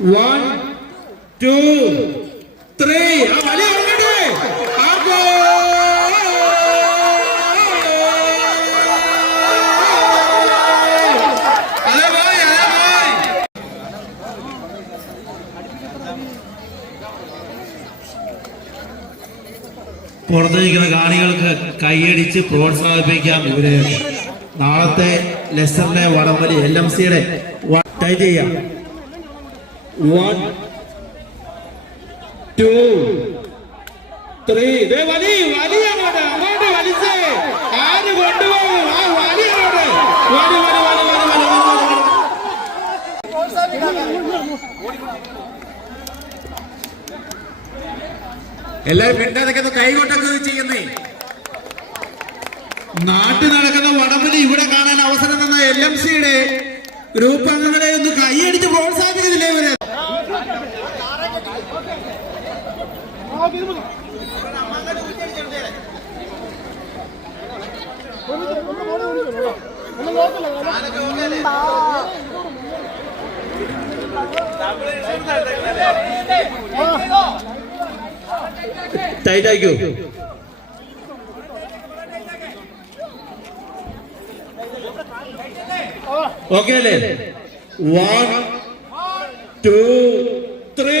1 2 3 ആ വലിയ അങ്ങോട്ട് ആഗോ പുറത്തിരിക്കുന്ന കാണികൾക്ക് കൈയടിച്ച് പ്രോത്സാഹിപ്പിക്കാം. ഇവര് നാളത്തെ ലെസറിന്റെ വടംവലി LMCയുടെ ടൈറ്റ് ചെയ്യാം. 1 2 3 വലി വലി അങ്ങോട്ട് അങ്ങോട്ട് വലിച്ചേ ആര് കൊണ്ടുപോകും ആ വലി അങ്ങോട്ട് വലി വലി വലി വലി എല്ലാരും മിണ്ടാതൊക്കെ കൈകൊട്ടൊക്കെ ചെയ്യുന്നേ. നാട്ടിൽ നടക്കുന്ന വടംവലി ഇവിടെ കാണാൻ അവസരം തന്ന LMCയുടെ ഗ്രൂപ്പ് അംഗങ്ങളെ ഒന്ന് കൈയടിച്ച് പ്രോത്സാഹിപ്പിക്കുന്നില്ലേ ഇവര്? ടൈറ്റ് ആയിക്കോ. ഓക്കെ അല്ലേ? 1 2 3